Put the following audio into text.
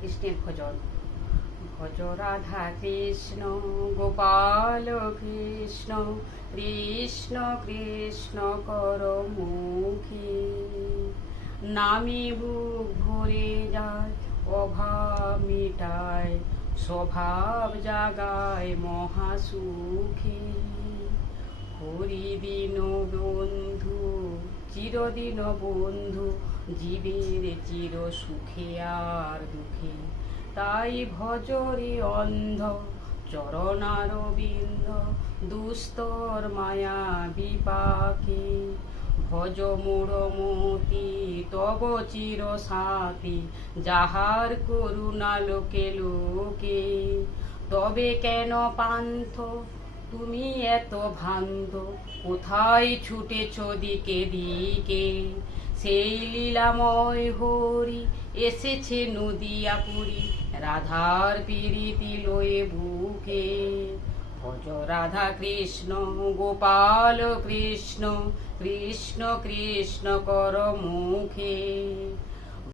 কৃষ্ণের ভজন। ভজ রাধা কৃষ্ণ গোপাল কৃষ্ণ, কৃষ্ণ কৃষ্ণ কর মুখে। নামে বুক ভরে যায়, অভাব মিটায়, স্বভাব জাগায় মহাসুখে। হরি দিন বন্ধু, চিরদিন বন্ধু, জীবের চির সুখে আর দুঃখে। তাই ভজরে অন্ধ চরণারবিন্দ, দুস্তর মায়া বিপাকে। ভজ মূঢ়মতি তব চির সাথী, যাহার করুণা লোকে লোকে। তবে কেন পান্থ তুমি এত ভ্রান্ত, কোথায় ছুটেছ দিকে দিকে। সেই লীলাময় হরি এসেছে নদিয়া পুরী, রাধার প্রীতি লয়ে বুকে। ভজ রাধা কৃষ্ণ গোপাল কৃষ্ণ, কৃষ্ণ কৃষ্ণ কর মুখে।